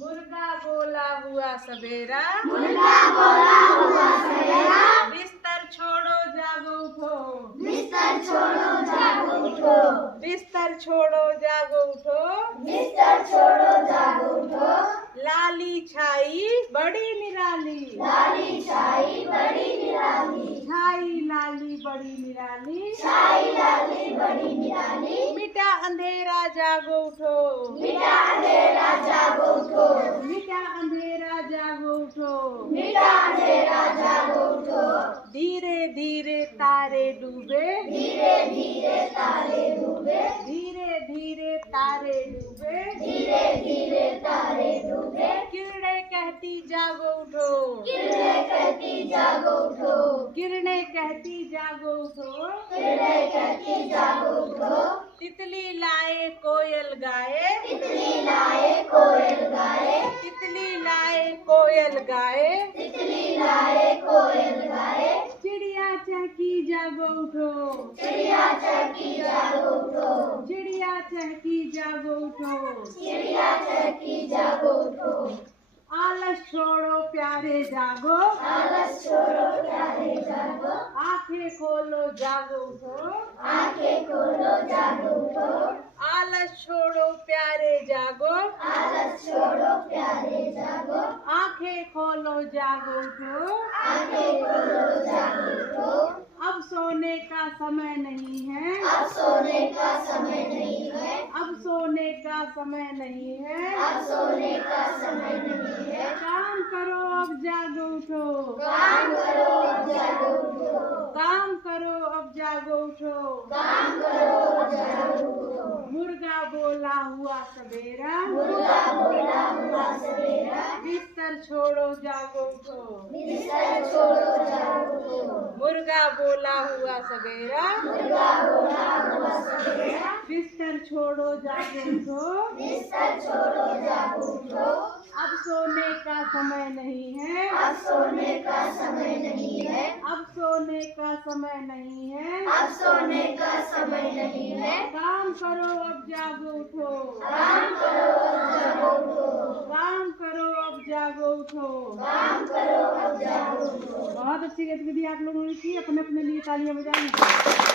मुर्गा बोला हुआ सवेरा, मुर्गा बोला हुआ सवेरा, बिस्तर छोड़ो जागो उठो, बिस्तर छोड़ो जागो उठो, बिस्तर छोड़ो जागो उठो, बिस्तर छोड़ो जागो उठो, लाली छाई बड़ी निराली, लाली छाई बड़ी निराली, छाई लाली बड़ी निराली, छाई लाली बड़ी निराली, मिटा अंधेरा जागो उठो, मिटा अंधेरा जागो उठो, मिटा अंधेरा जागो उठो, मिटा अंधेरा जागो उठो, धीरे धीरे तारे डूबे, धीरे धीरे तारे डूबे, धीरे धीरे तारे डूबे, धीरे धीरे तारे डूबे, किरणें कहती जागो उठो, किरणें कहती जागो उठो, किरणें कहती जागो उठो, किरणें कहती जागो उठो, तितली लाए कोयल गाए, तितली लाए कोयल गाए, तितली लाए कोयल गाए, तितली लाए कोयल गाए, चिड़िया चहकी जागो उठो, चिड़िया चहकी जागो उठो, चिड़िया चहकी जागो उठो, चिड़िया चहकी जागो उठो, आलस छोड़ो प्यारे जागो, आलस छोड़ो प्यारे जागो, आंखें खोलो जागो उठो, आंखें खोलो जागो उठो, आलस छोड़ो प्यारे जागो, आलस छोड़ो प्यारे जागो, आंखें खोलो जागो उठो, आंखें खोलो जागो उठो, अब सोने का समय नहीं है, अब सोने का समय नहीं है, अब सोने का समय नहीं है, अब सोने का समय नहीं है, काम करो अब जागो उठो, काम करो अब जागो उठो, काम करो अब जागो उठो, काम करो अब जागो उठो, मुर्गा बोला हुआ सवेरा, मुर्गा बोला हुआ सवेरा, बिस्तर छोड़ो जागो उठो, बिस्तर छोड़ो जागो उठो, मुर्गा बोला हुआ सवेरा, मुर्गा बोला हुआ सवेरा, बिस्तर छोड़ो जागो उठो, बिस्तर छोड़ो जागो उठो, अब सोने का समय नहीं है, अब सोने का समय नहीं है, अब सोने का समय नहीं है, अब सोने का समय नहीं है, काम करो अब जागो उठो, काम करो अब जागो उठो, काम करो अब जागो उठो। काम करो अब जागो उठो। बहुत अच्छी गतिविधि आप लोगों ने की, अपने अपने लिए तालियां बजाएं।